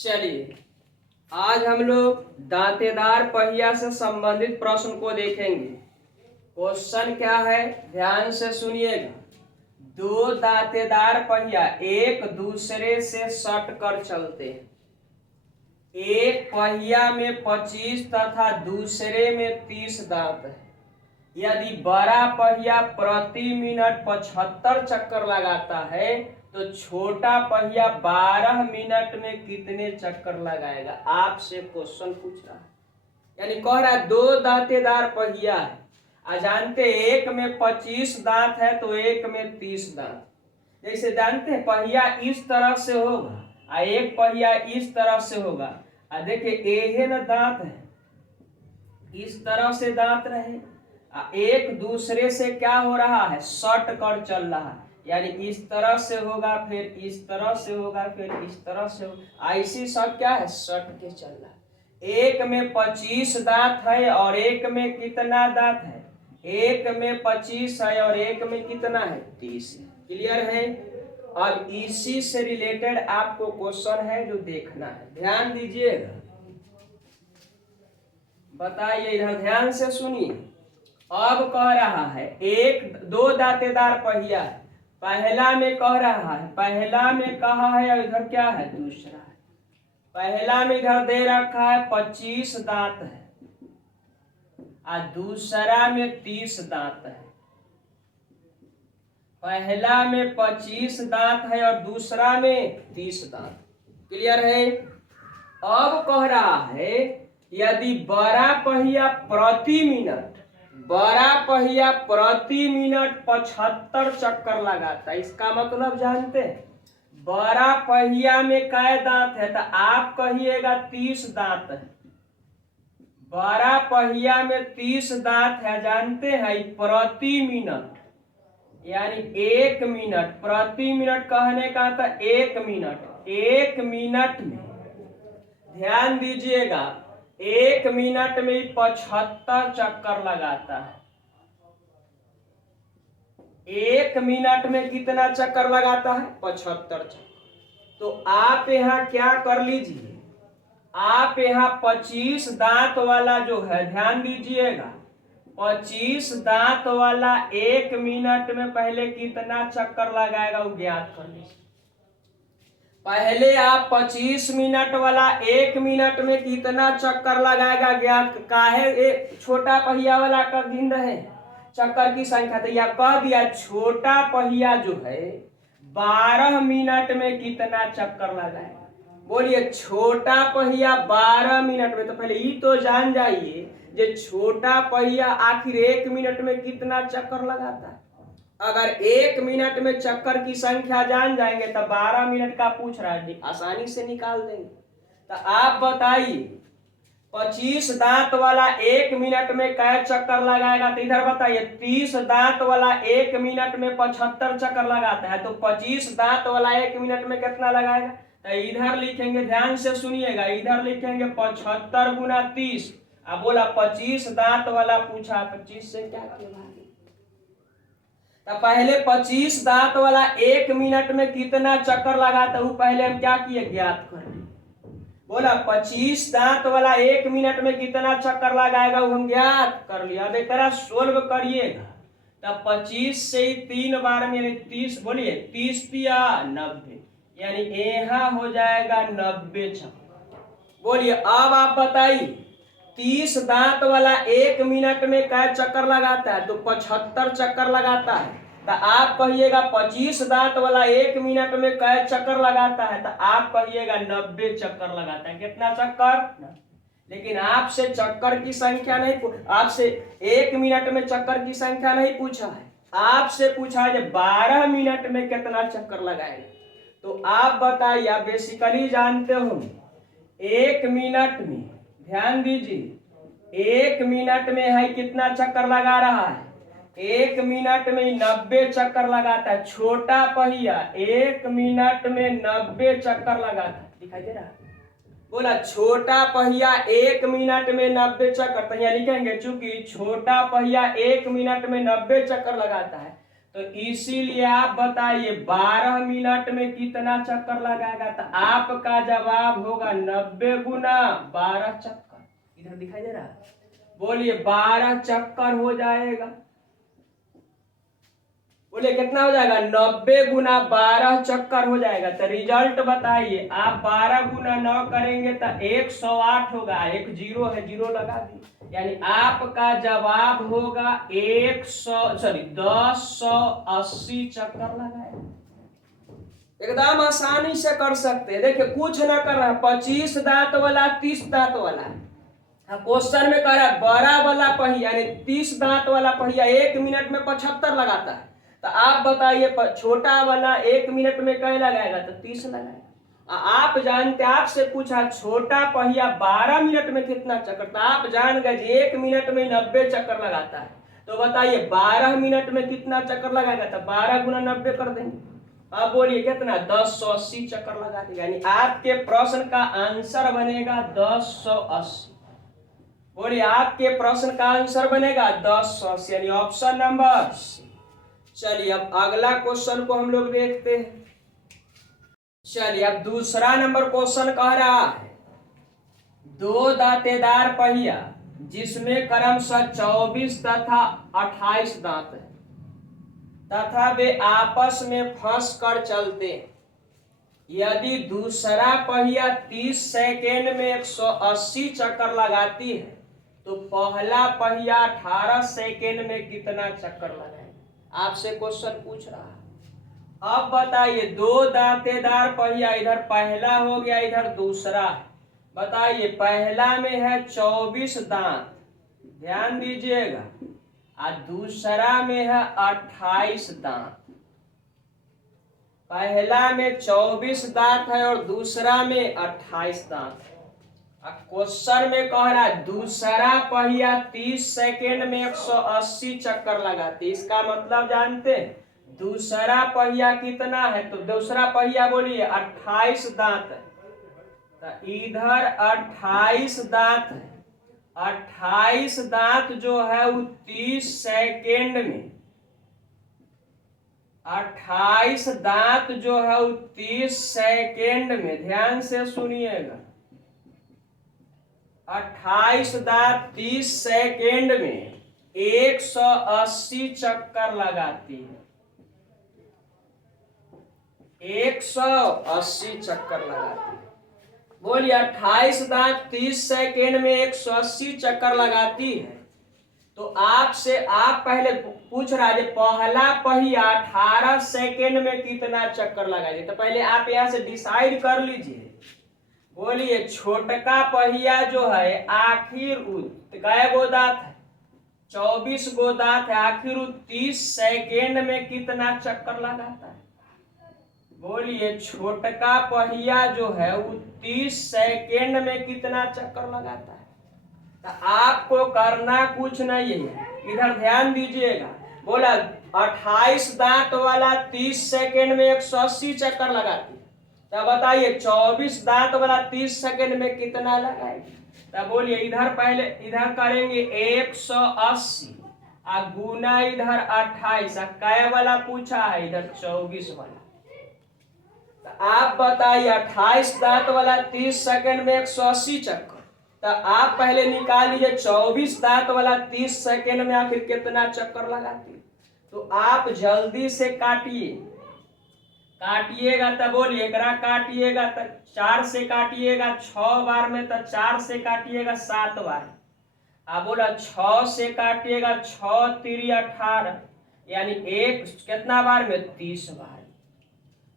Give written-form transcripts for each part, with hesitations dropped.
चलिए आज हम लोग दांतेदार पहिया से संबंधित प्रश्न को देखेंगे। क्वेश्चन क्या है, ध्यान से सुनिएगा। दो दांतेदार पहिया एक दूसरे से सट कर चलते हैं। एक पहिया में 25 तथा दूसरे में 30 दांत है। यदि बड़ा पहिया प्रति मिनट 75 चक्कर लगाता है तो छोटा पहिया 12 मिनट में कितने चक्कर लगाएगा? आपसे क्वेश्चन पूछ रहा है, यानी कह रहा है दो दांतेदार पहिया है। जानते एक में 25 दांत है तो एक में 30 दांत। जैसे जानते हैं पहिया इस तरफ से होगा और एक पहिया इस तरफ से होगा। देखिए एहन दांत है, इस तरफ से दांत रहे, एक दूसरे से क्या हो रहा है, सट कर चल रहा है। यानी इस तरफ से होगा, फिर इस तरफ से होगा, फिर इस तरफ से होगा, ऐसी सब क्या है, सट के चल रहा है। एक में 25 दांत है और एक में कितना दांत है? एक में 25 है और एक में कितना है, 30। क्लियर है? अब इसी से रिलेटेड आपको क्वेश्चन है जो देखना है, ध्यान दीजिएगा। बताइए, इधर ध्यान से सुनिए। अब कह रहा है एक दो दांतेदार पहिया है। पहला में कह रहा है, पहला में कहा है और इधर क्या है, दूसरा है। पहला में इधर दे रखा है 25 दांत है और दूसरा में 30 दांत है। पहला में 25 दांत है और दूसरा में 30 दांत। क्लियर है? अब कह रहा है यदि बड़ा पहिया प्रति मिनट 75 चक्कर लगाता है। इसका मतलब जानते हैं बड़ा पहिया में कै दांत है, तो आप कहिएगा 30 दांत है। बड़ा पहिया में 30 दांत है, जानते हैं प्रति मिनट, यानी 1 मिनट, प्रति मिनट कहने का था 1 मिनट। 1 मिनट में ध्यान दीजिएगा, 1 मिनट में 75 चक्कर लगाता है। 1 मिनट में कितना चक्कर लगाता है, 75 चक्कर। तो आप यहाँ क्या कर लीजिए, आप यहाँ 25 दांत वाला जो है, ध्यान दीजिएगा, 25 दांत वाला 1 मिनट में पहले कितना चक्कर लगाएगा वो ज्ञात कर लीजिए। पहले आप 25 मिनट वाला 1 मिनट में कितना चक्कर लगाएगा ज्ञात। काहे एक छोटा पहिया वाला का गिन रहे चक्कर की संख्या, तो यह कह दिया छोटा पहिया जो है 12 मिनट में कितना चक्कर लगाएगा। बोलिए छोटा पहिया 12 मिनट में, तो पहले ये तो जान जाइए जो छोटा पहिया आखिर 1 मिनट में कितना चक्कर लगाता है। अगर 1 मिनट में चक्कर की संख्या जान जाएंगे तो 12 मिनट का पूछ रहा है, आसानी से निकाल देंगे। तो आप बताइए 25 दांत वाला 1 मिनट में कै चक्कर लगाएगा? तो इधर बताइए 30 दांत वाला 1 मिनट में 75 चक्कर लगाता है, तो 25 दांत वाला 1 मिनट में कितना लगाएगा? तो इधर लिखेंगे, ध्यान से सुनिएगा, इधर लिखेंगे 75 गुना 30। अब बोला 25 दांत वाला पूछा, 25 से क्या किया? तो पहले 25 दांत वाला 1 मिनट में कितना चक्कर लगाता है वो पहले हम क्या किए, ज्ञात कर लिए। बोला 25 दांत वाला 1 मिनट में कितना चक्कर लगाएगा वो हम ज्ञात कर लिया। अब एक सोल्व करिएगा, तब 25 से 3 बार में यानी 30, बोलिए 30 पिया 90, यानी यहाँ हो जाएगा 90 चक्कर। बोलिए अब आप बताइए 30 दांत वाला 1 मिनट में कै चक्कर लगाता है? तो 75 चक्कर लगाता है। तो आप कहिएगा 25 दांत वाला 1 मिनट में कै चक्कर लगाता है? तो आप कहिएगा 90 चक्कर लगाता है। कितना चक्कर? लेकिन आपसे चक्कर की संख्या नहीं, आपसे 1 मिनट में चक्कर की संख्या नहीं पूछा है, आपसे पूछा है 12 मिनट में कितना चक्कर लगाएगा। तो आप बताइए, आप बेसिकली जानते हो 1 मिनट में, ध्यान दीजिए 1 मिनट में है कितना चक्कर लगा रहा है? 1 मिनट में 90 चक्कर लगाता है। छोटा पहिया 1 मिनट में 90 चक्कर लगाता है, दिखाई दे रहा है? बोला छोटा पहिया 1 मिनट में 90 चक्कर, तो यहाँ लिखेंगे चूंकि छोटा पहिया 1 मिनट में 90 चक्कर लगाता है तो इसीलिए आप बताइए 12 मिनट में कितना चक्कर लगाएगा। तो आपका जवाब होगा 90 गुना 12 चक्कर। इधर दिखाई दे रहा है, बोलिए 12 चक्कर हो जाएगा। बोले कितना हो जाएगा, 90 गुना 12 चक्कर हो जाएगा। तो रिजल्ट बताइए, आप 12 गुना 9 करेंगे तो 108 होगा। एक जीरो है, जीरो लगा दी, यानी आपका जवाब होगा 1080 चक्कर लगाएगा। एकदम आसानी से कर सकते हैं। देखिए कुछ ना कर रहा है, 25 दांत वाला 30 दांत वाला क्वेश्चन में कह रहा है बड़ा वाला पहिया यानी 30 दांत वाला पहिया 1 मिनट में 75 लगाता है। तो आप बताइए छोटा वाला 1 मिनट में क्या लगाएगा, तो 30 लगाएगा। आप जानते, आपसे पूछा छोटा पहिया 12 मिनट में कितना चक्कर, तो आप जान गए 1 मिनट में 90 चक्कर लगाता है। तो बताइए 12 मिनट में कितना चक्कर लगाएगा, तो 12 गुना 90 कर देंगे। अब बोलिए कितना, 1080 चक्कर लगा देगा। यानी आपके प्रश्न का आंसर बनेगा 1080। बोलिए आपके प्रश्न का आंसर बनेगा 1080, यानी ऑप्शन नंबर सी। चलिए अब अगला क्वेश्चन को हम लोग देखते हैं। चलिए अब दूसरा नंबर क्वेश्चन कह रहा है 2 दांतेदार पहिया जिसमें क्रमशः 24 तथा 28 दांत है तथा वे आपस में फंस कर चलते हैं। यदि दूसरा पहिया 30 सेकेंड में 180 चक्कर लगाती है तो पहला पहिया 18 सेकेंड में कितना चक्कर लगाएगा। आपसे क्वेश्चन पूछ रहा है। अब बताइए 2 दांतेदार पहिया, इधर पहला हो गया, इधर दूसरा है। बताइए पहला में है 24 दांत, ध्यान दीजिएगा, और दूसरा में है 28 दांत। पहला में 24 दांत है और दूसरा में 28 दांत है। क्वेश्चन में कह रहा है दूसरा पहिया 30 सेकेंड में 180 चक्कर लगाती। इसका मतलब जानते हैं दूसरा पहिया कितना है, तो दूसरा पहिया बोलिए 28 दांत है। तो इधर 28 दांत है, 28 दांत जो है वो 30 सेकेंड में, 28 दांत जो है वो 30 सेकेंड में, ध्यान से सुनिएगा, 28 दांत 30 सेकेंड में 180 चक्कर लगाती है। 180 चक्कर लगाती है। बोलिए 28 दांत 30 सेकेंड में 180 चक्कर लगाती है। तो आपसे आप पहले पूछ रहा है पहला पहिया 18 सेकेंड में कितना चक्कर लगाएगी। तो पहले आप यहां से डिसाइड कर लीजिए। बोलिए छोटका पहिया जो है आखिर कै गो दांत है, 24 गो दांत है, आखिर 30 सेकेंड में कितना चक्कर लगाता है। बोलिए छोटका पहिया जो है वो 30 सेकेंड में कितना चक्कर लगाता है। तो आपको करना कुछ नहीं है, इधर ध्यान दीजिएगा। बोला 28 दांत वाला 30 सेकेंड में 180 चक्कर लगाती है। तो बताइए 24 दांत वाला 30 सेकेंड में कितना लगाएगी। तो बोलिए इधर पहले इधर करेंगे 180 गुना इधर 28, कै वाला पूछा है, इधर 24 वाला। तो आप बताइए 28 दांत वाला 30 सेकेंड में 180 चक्कर। तो आप पहले निकाल लीजिए 24 दांत वाला 30 सेकेंड में आखिर कितना चक्कर लगाती। तो आप जल्दी से काटिएगा। तब बोलिए काटिएगा तो 4 से काटिएगा 6 बार में, तो 4 से काटिएगा 7 बार। आप बोला 6 से काटिएगा 6 3 18, यानी एक कितना बार में, 30 बार।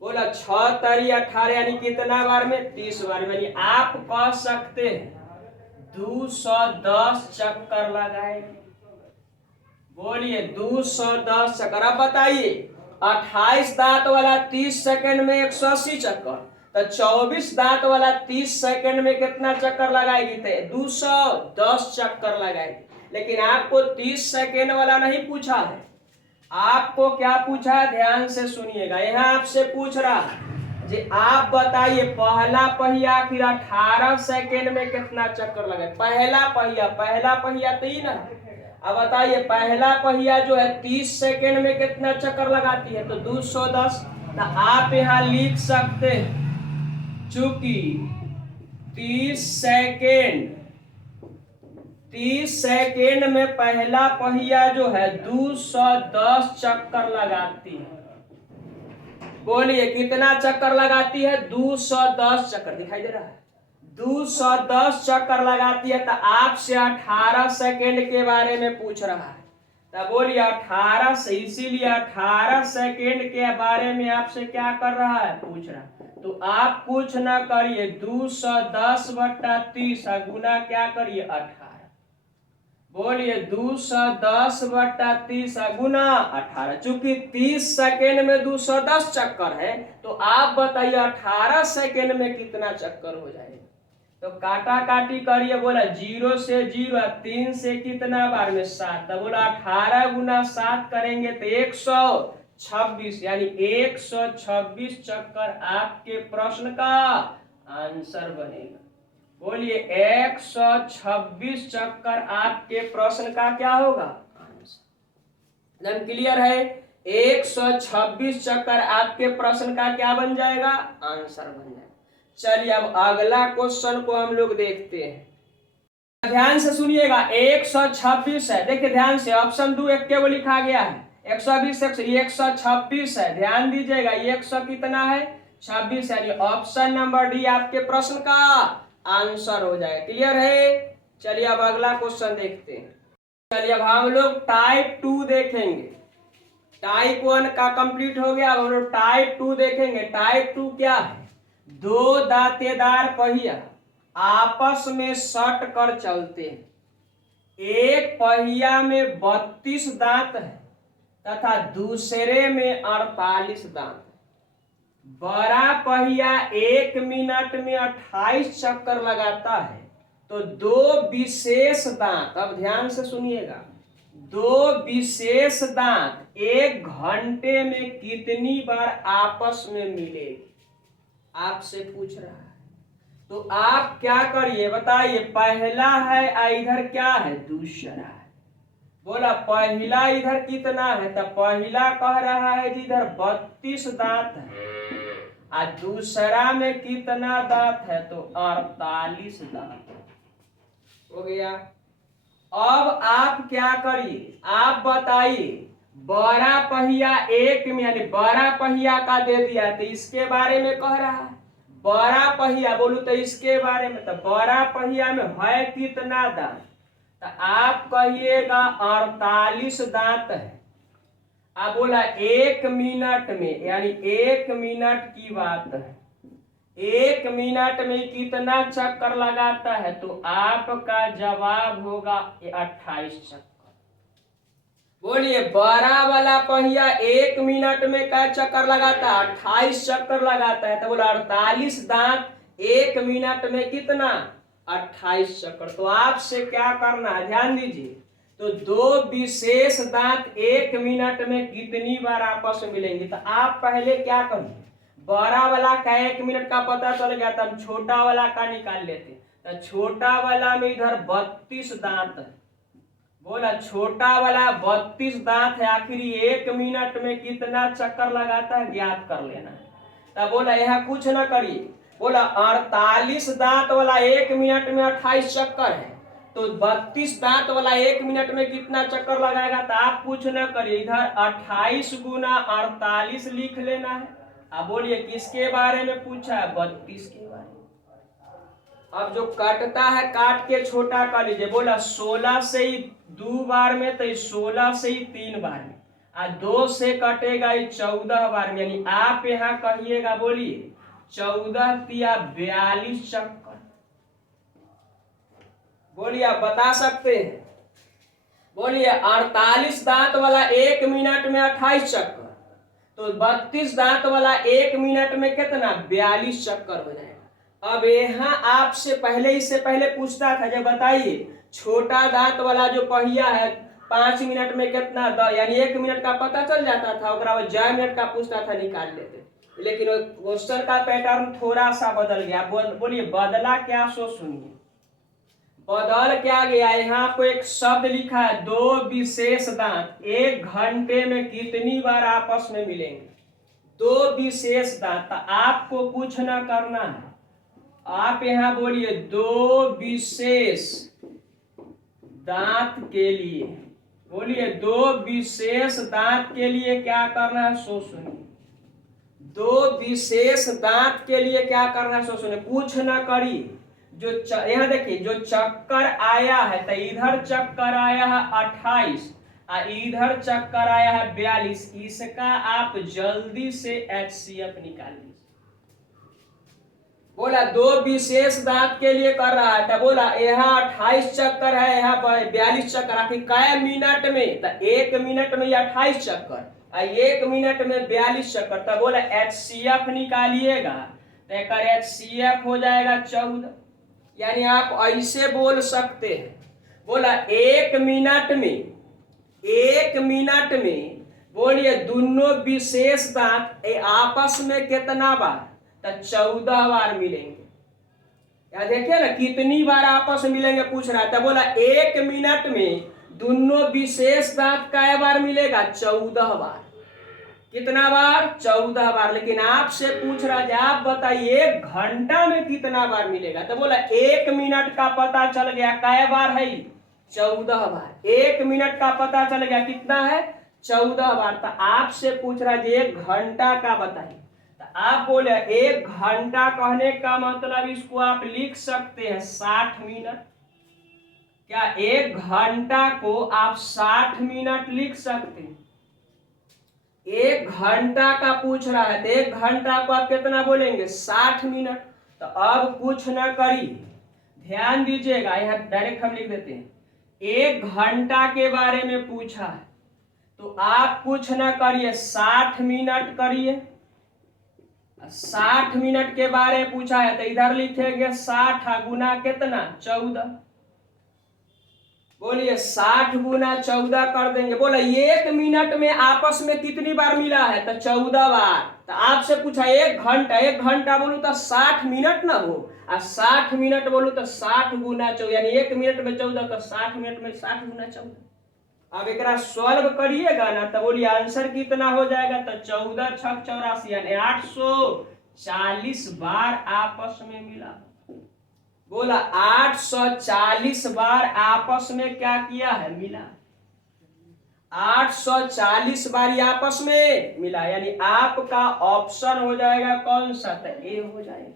बोला 6 3 18 यानी कितना बार में, 30 बार में। यानी आप कह सकते हैं 210 चक्कर लगाएगी। बोलिए 210 चक्कर। अब बताइए 28 दांत वाला 30 सेकेंड में 180 चक्कर, तो 24 दांत वाला 30 सेकेंड में कितना चक्कर लगाएगी, तो 210 चक्कर लगाएगी। लेकिन आपको 30 सेकेंड वाला नहीं पूछा है, आपको क्या पूछा है, ध्यान से सुनिएगा। यहाँ आपसे पूछ रहा है जी आप बताइए पहला पहिया फिर 18 सेकेंड में कितना चक्कर लगाए। पहला पहिया तो ही ना, अब बताइए पहला पहिया जो है 30 सेकेंड में कितना चक्कर लगाती है, तो 210। तो आप यहाँ लिख सकते हैं चूंकि 30 सेकेंड में पहला पहिया जो है 210 चक्कर लगाती है। बोलिए कितना चक्कर लगाती है, 210 चक्कर। दिखाई दे रहा है, 210 चक्कर लगाती है। तो आपसे 18 सेकेंड के बारे में पूछ रहा है। तो बोलिए 18 से, इसीलिए 18 सेकेंड के बारे में आपसे क्या कर रहा है, पूछ रहा है। तो आप कुछ ना करिए, 210/30 गुना क्या करिए 18। बोलिए 210/30 गुना 18। चूंकि 30 सेकेंड में 210 चक्कर है, तो आप बताइए 18 सेकेंड में कितना चक्कर हो जाएगा। तो काटा काटी करिए। बोला 0 से 0, 3 से कितना बार में 7। तो बोला 18 गुना 7 करेंगे तो 126, यानी 126 चक्कर आपके प्रश्न का आंसर बनेगा। बोलिए 126 चक्कर आपके प्रश्न का क्या होगा, आंसर। एकदम क्लियर है, 126 चक्कर आपके प्रश्न का क्या बन जाएगा, आंसर बन जाएगा। चलिए अब अगला क्वेश्चन को हम लोग देखते हैं। ध्यान से सुनिएगा, 126 है। देखिए ध्यान से, ऑप्शन 2 एक केवल लिखा गया है, 120 126 है। ध्यान दीजिएगा, 100 कितना है, 26 है। ऑप्शन नंबर डी आपके प्रश्न का आंसर हो जाए। क्लियर है। चलिए अब अगला क्वेश्चन देखते हैं। चलिए अब हम लोग टाइप 2 देखेंगे। टाइप 1 का कंप्लीट हो गया, अब हम लोग टाइप 2 देखेंगे। टाइप 2 क्या है, 2 दांतेदार पहिया आपस में सट कर चलते हैं। एक पहिया में 32 दांत है तथा दूसरे में 48 दांत। बड़ा पहिया 1 मिनट में 28 चक्कर लगाता है, तो 2 विशेष दांत, अब ध्यान से सुनिएगा, 2 विशेष दांत 1 घंटे में कितनी बार आपस में मिलेगी, आपसे पूछ रहा है। तो आप क्या करिए बताइए, पहला है इधर क्या है, दूसरा है। बोला पहला इधर कितना है, तो पहला कह रहा है जिधर 32 दांत है, और दूसरा में कितना दांत है, तो 48 दांत हो गया। अब आप क्या करिए, आप बताइए, बड़ा पहिया 1 में, यानी बड़ा पहिया का दे दिया, तो इसके बारे में कह रहा है। बड़ा पहिया बोलू तो इसके बारे में, तो बड़ा पहिया में है कितना दांत, तो आप कहिएगा 48 दांत है। अब बोला 1 मिनट में, यानी 1 मिनट की बात है, 1 मिनट में कितना चक्कर लगाता है, तो आपका जवाब होगा 28 चक्कर। बोलिए बड़ा वाला पहिया 1 मिनट में क्या चक्कर लगाता है, 28 चक्कर लगाता है। तो बोला 48 दांत 1 मिनट में कितना, 28 चक्कर। तो आपसे क्या करना है, ध्यान दीजिए, तो 2 विशेष दांत 1 मिनट में कितनी बार आपस में मिलेंगे। तो आप पहले क्या करिए, बड़ा वाला का 1 मिनट का पता चल गया, तो हम छोटा वाला का निकाल लेते। तो छोटा वाला में इधर 32 दांत है। बोला छोटा वाला 32 दांत है, आखिर 1 मिनट में कितना चक्कर लगाता है ज्ञात कर लेना है। तब बोला यहाँ कुछ ना करिए, बोला 48 दांत वाला 1 मिनट में 28 चक्कर है, तो 32 दांत वाला 1 मिनट में कितना चक्कर लगाएगा। तो आप कुछ ना करिए, इधर 28 गुना 48 लिख लेना है। अब बोलिए किसके बारे में पूछा है, 32 के बारे में। अब जो काटता है काट के छोटा कर लीजिए। बोला 16 से ही 2 बार में, तो 16 से ही 3 बार में, और 2 से कटेगा 14 बार में, यानी आप यहाँ कहिएगा, बोलिए 14 तिया 42 चक्कर। बोलिए आप बता सकते हैं। बोलिए 48 दांत वाला 1 मिनट में 28 चक्कर, तो 32 दांत वाला 1 मिनट में कितना, 42 चक्कर हो जाएगा। अब यहाँ आपसे पहले, इससे पहले पूछता था, जब बताइए छोटा दांत वाला जो पहिया है 5 मिनट में कितना, यानी 1 मिनट का पता चल जाता था, और जय मिनट का पूछता था, निकाल लेते। लेकिन क्वेश्चन का पैटर्न थोड़ा सा बदल गया। बोलिए बदला क्या, सो सुनिए। बदल क्या गया, यहाँ पे एक शब्द लिखा है, दो विशेष दांत 1 घंटे में कितनी बार आपस में मिलेंगे। दो विशेष दांत, आपको कुछ ना करना है, आप यहाँ बोलिए दो विशेष दांत के लिए, बोलिए दो विशेष दांत के लिए क्या करना है, सो सुनिए। दो विशेष दांत के लिए क्या करना है, सो सुनिए, कुछ ना करिए। जो यहाँ देखिए, जो चक्कर आया है, तो इधर चक्कर आया है 28 और इधर चक्कर आया है 42, इसका आप जल्दी से HCF निकालिए। बोला दो विशेष दांत के लिए कर रहा है, तो बोला यहाँ 28 चक्कर है, यहाँ 42 चक्कर, आखिर कै मिनट में, तो 1 मिनट में 28 चक्कर और 1 मिनट में 42 चक्कर, तो बोला HCF निकालिएगा, तो एक HCF हो जाएगा 14। यानी आप ऐसे बोल सकते हैं, बोला 1 मिनट में बोलिए दोनों विशेष दांत आपस में कितना बार, तो 14 बार मिलेंगे। या देखिए ना कितनी बार आपस में मिलेंगे पूछ रहा है, तो बोला 1 मिनट में दोनों विशेष दांत कै बार मिलेगा, 14 बार। कितना बार, 14 बार। लेकिन आपसे पूछ रहा है, आप बताइए 1 घंटा में कितना बार मिलेगा, तो बोला 1 मिनट का पता चल गया, कै बार है, 14 बार। 1 मिनट का पता चल गया कितना है, 14 बार। तो आपसे पूछ रहा है 1 घंटा का बताइए, तो आप बोले 1 घंटा कहने का मतलब इसको आप लिख सकते हैं 60 मिनट। क्या 1 घंटा को आप 60 मिनट लिख सकते हैं? 1 घंटा का पूछ रहा है, तो 1 घंटा को आप कितना बोलेंगे, 60 मिनट। तो अब कुछ ना करिए, ध्यान दीजिएगा, यहाँ डायरेक्ट हम लिख देते हैं। 1 घंटा के बारे में पूछा है, तो आप कुछ ना करिए, 60 मिनट करिए। 60 मिनट के बारे में पूछा है, तो इधर लिखेंगे 60 गुना कितना, 14। बोलिए 60 गुना 14 कर देंगे। बोला 1 मिनट में आपस में कितनी बार मिला है, तो 14 बार। तो आपसे पूछा 1 घंटा, 1 घंटा बोलूं तो 60 मिनट ना हो, और 60 मिनट बोलूं तो 60 गुना 14, यानी 1 मिनट में 14, तो 60 मिनट में 60 गुना 14। अब एक सॉल्व करिएगा ना, तो बोलिए आंसर कितना हो जाएगा, तो 14 छक 84, यानी 840 बार आपस में मिला। बोला 840 बार आपस में क्या किया है, मिला। 840 बार आपस में मिला, यानी आपका ऑप्शन हो जाएगा कौन सा, तो ए हो जाएगा,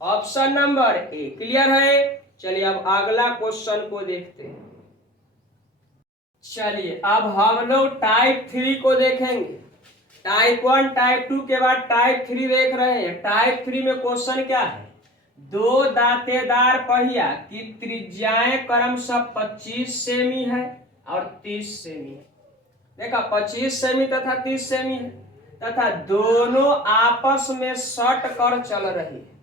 ऑप्शन नंबर ए। क्लियर है? चलिए अब अगला क्वेश्चन को देखते हैं। चलिए अब हम लोग टाइप 3 को देखेंगे। टाइप 1 टाइप 2 के बाद टाइप 3 देख रहे हैं। टाइप 3 में क्वेश्चन क्या है, दो दांतेदार पहिया की त्रिज्याएं क्रमशः 25 सेमी है और 30 सेमी है। देखा 25 सेमी तथा 30 सेमी है, तथा दोनों आपस में सट कर चल रही है।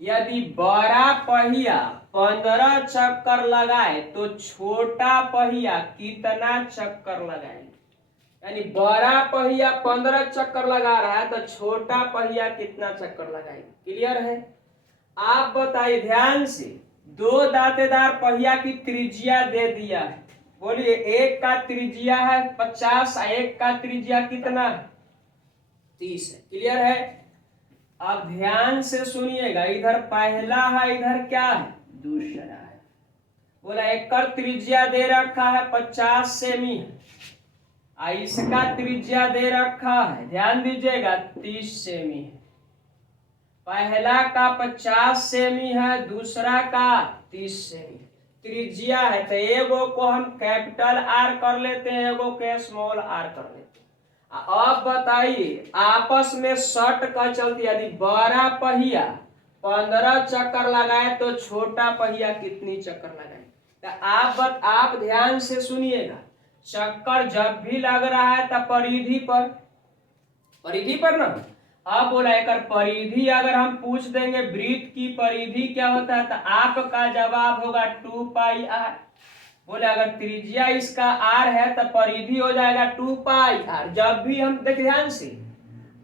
यदि बड़ा पहिया 15 चक्कर लगाए तो छोटा पहिया कितना चक्कर लगाएगा। यानी बड़ा पहिया 15 चक्कर लगा रहा है, तो छोटा पहिया कितना चक्कर लगाएगा। क्लियर है? आप बताइए ध्यान से, दो दांतेदार पहिया की त्रिज्या दे दिया है। बोलिए एक का त्रिज्या है 50, एक का त्रिज्या कितना है, 30 है। क्लियर है? अब ध्यान से सुनिएगा, इधर पहला है, इधर क्या है, दूसरा है। बोला एक का त्रिज्या दे रखा है 50 सेमी है, इसका त्रिज्या दे रखा है, ध्यान दीजिएगा, 30 सेमी है। पहला का 50 सेमी है, दूसरा का 30 सेमी। त्रिज्या है, तो एगो को हम कैपिटल आर कर लेते हैं, एगो के स्मॉल आर कर लेते हैं। अब बताइए आपस में शॉर्ट का चलती, यदि बड़ा पहिया 15 चक्कर लगाए तो छोटा पहिया कितनी चक्कर लगाए। तो आप ध्यान से सुनिएगा, चक्कर जब भी लग रहा है तो परिधि पर ना। अब बोला एक परिधि अगर हम पूछ देंगे वृत्त की परिधि क्या होता है, तो आपका जवाब होगा 2 पाई आर। बोले अगर त्रिज्या इसका आर है तो परिधि हो जाएगा 2 पाई आर। जब भी हम देख ध्यान से,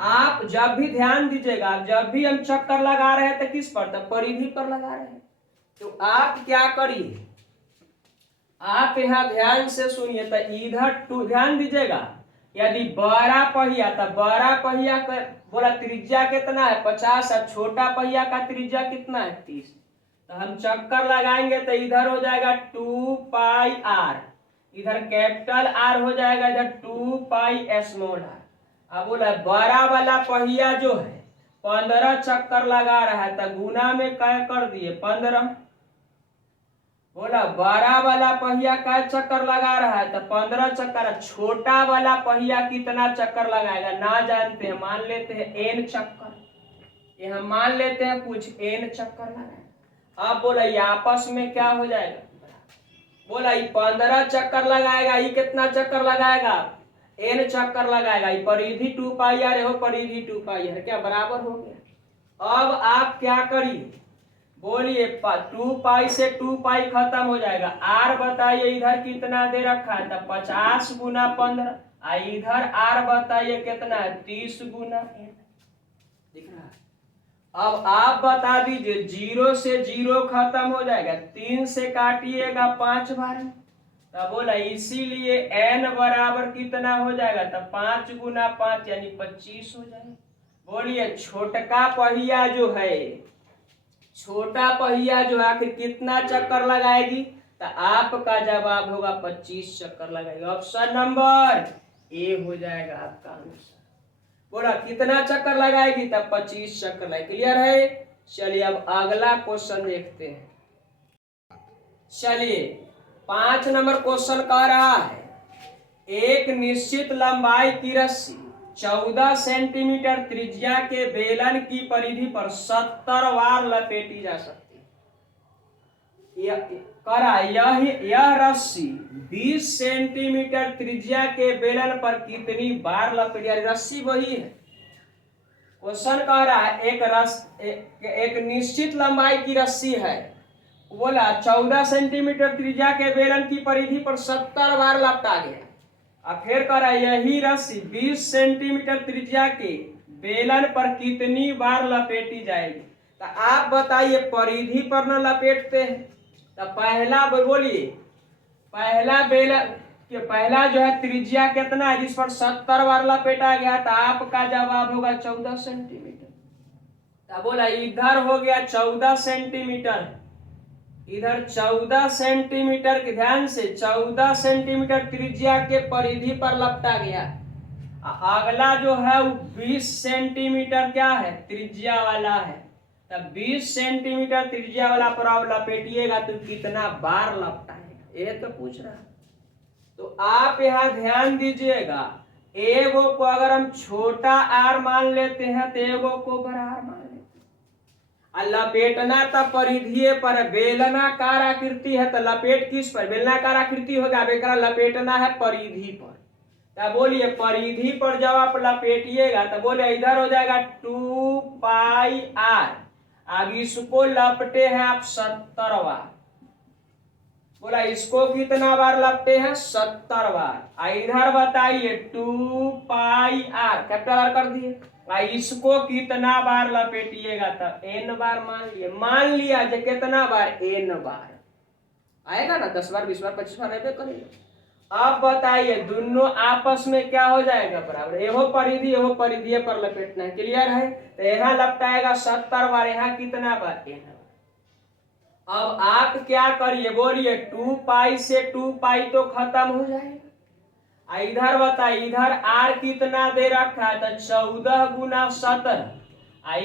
आप जब भी ध्यान दीजिएगा, जब भी हम चक्कर लगा रहे हैं तो किस पर, तो परिधि पर लगा रहे हैं। तो आप क्या करिए, आप यहाँ ध्यान से सुनिए। तो इधर टू ध्यान दीजिएगा, यदि बड़ा पहिया, तो बड़ा पहिया का बोला त्रिज्या कितना है 50 और छोटा पहिया का त्रिज्या कितना है 30। तो हम चक्कर लगाएंगे तो इधर हो जाएगा 2 पाई आर, इधर कैपिटल आर हो जाएगा, इधर 2 पाई स्मॉल आर। अब बोला बड़ा वाला पहिया जो है 15 चक्कर लगा रहा है, तो गुना में क्या कर दिए 15। बोला बड़ा वाला पहिया का चक्कर लगा रहा है, तो 15 चक्कर। छोटा वाला पहिया कितना चक्कर लगाएगा ना जानते हैं, मान लेते हैं n चक्कर, ये हम मान लेते हैं कुछ n चक्कर लगाएगा। अब बोला ये आपस में क्या हो जाएगा, बोला ये 15 चक्कर लगाएगा, ये कितना चक्कर लगाएगा n चक्कर लगाएगा, ये परिधि 2 पाई आर हो, परिधि 2 पाई आर, क्या बराबर हो गया। अब आप क्या करिए, बोलिए 2 पाई से 2 पाई खत्म हो जाएगा। आर बताइए इधर कितना दे रखा है, तो 50 गुना 15, इधर आर बताइए कितना है 30 गुना n, दिख रहा है। अब आप बता दीजिए 0 से 0 खत्म हो जाएगा, 3 से काटिएगा 5 बार, तो बोला इसीलिए n बराबर कितना हो जाएगा, तो 5 गुना 5 यानी 25 हो जाएगा। बोलिए छोटका पहिया जो है, छोटा पहिया जो आखिर कितना चक्कर लगाएगी, तो आपका जवाब होगा 25 चक्कर लगाएगी। ऑप्शन नंबर ए हो जाएगा आपका आंसर। बोला कितना चक्कर लगाएगी, तब 25 चक्कर लगाएगी। क्लियर है। चलिए अब अगला क्वेश्चन देखते हैं। चलिए 5 नंबर क्वेश्चन कह रहा है, एक निश्चित लंबाई की रस्सी 14 सेंटीमीटर त्रिज्या के बेलन की परिधि पर 70 बार लपेटी जा सकती है। यह रस्सी 20 सेंटीमीटर त्रिज्या के बेलन पर कितनी बार लपेटी, रस्सी वही है। क्वेश्चन कह रहा है एक निश्चित लंबाई की रस्सी है, बोला 14 सेंटीमीटर त्रिज्या के बेलन की परिधि पर 70 बार लपटा गया। अब फिर कह रहा है यही रस्सी 20 सेंटीमीटर त्रिज्या के बेलन पर कितनी बार लपेटी जाएगी। तो आप बताइए परिधि पर न लपेटते हैं, तो पहला बोलिए पहला बेलन पहला जो है त्रिज्या कितना है जिस पर 70 बार लपेटा गया, तो आपका जवाब होगा 14 सेंटीमीटर। तो बोला इधर हो गया 14 सेंटीमीटर, इधर 14 सेंटीमीटर के, ध्यान से 14 सेंटीमीटर त्रिज्या के परिधि पर लपटा गया। अगला जो है वो 20 सेंटीमीटर क्या है त्रिज्या वाला है, तब 20 सेंटीमीटर त्रिज्या वाला पर आप लपेटिएगा तो कितना बार लपटाएगा, ये तो पूछ रहा है। तो आप यहाँ ध्यान दीजिएगा, एगो को अगर हम छोटा आर मान लेते हैं तो एगो को बड़ा आर मान लेते हैं। लपेटना तो परिधि पर, बेलनाकार आकृति है तो लपेट किस पर, बेलनाकार आकृति होगा, अब एक लपेटना है परिधि पर। तो बोलिए परिधि पर जब आप लपेटिएगा तो बोले इधर हो जाएगा 2 पाई आर, अब इसको लपटे हैं आप 70 बार। बोला इसको कितना बार लपटे हैं 70 बार। इधर बताइए 2 पाई आर, कैपिटल आर कर दिए, इसको कितना बार लपेटिएगा, तो n बार मान लिया जो कितना बार n बार आएगा ना, 10 बार 20 बार 25 बार ऐसे करेगा। अब बताइए दोनों आपस में क्या हो जाएगा बराबर, एहो परिधि पर लपेटना है। क्लियर है। तो यहाँ लपटाएगा 70 बार, यहाँ कितना बार n। अब आप क्या करिए, बोलिए 2 पाई से 2 पाई तो खत्म हो जाएगा। इधर बताइए इधर आर कितना दे रखा है, तो 14 गुना 17।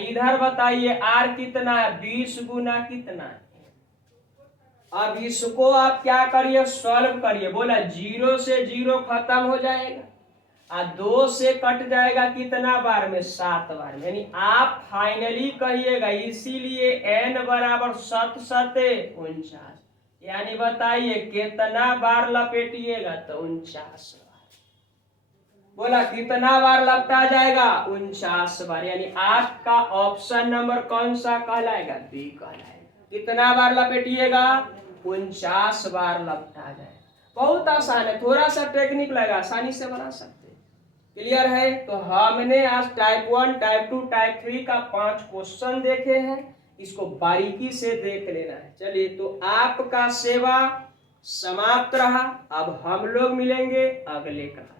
इधर बताइए आर कितना है 20 गुना कितना है। अब इसको आप क्या करिए सॉल्व करिए, बोला 0 से 0 खत्म हो जाएगा, 2 से कट जाएगा कितना बार में 7 बार में, यानी आप फाइनली कहिएगा इसीलिए n बराबर 7 सते 49, यानी बताइए कितना बार लपेटिएगा, तो 49 बार। बोला कितना बार लपटा जाएगा 49 बार, यानी आपका ऑप्शन नंबर कौन सा कहलाएगा, बी कहलाएगा। कितना बार लपेटिएगा 49 बार लपटा जाएगा। बहुत आसान है, थोड़ा सा टेक्निक लगा, आसानी से बना सकते। क्लियर है। तो हमने आज टाइप 1 टाइप 2 टाइप 3 का 5 क्वेश्चन देखे हैं। इसको बारीकी से देख लेना है। चलिए, तो आपका सेवा समाप्त रहा। अब हम लोग मिलेंगे अगले क्लास।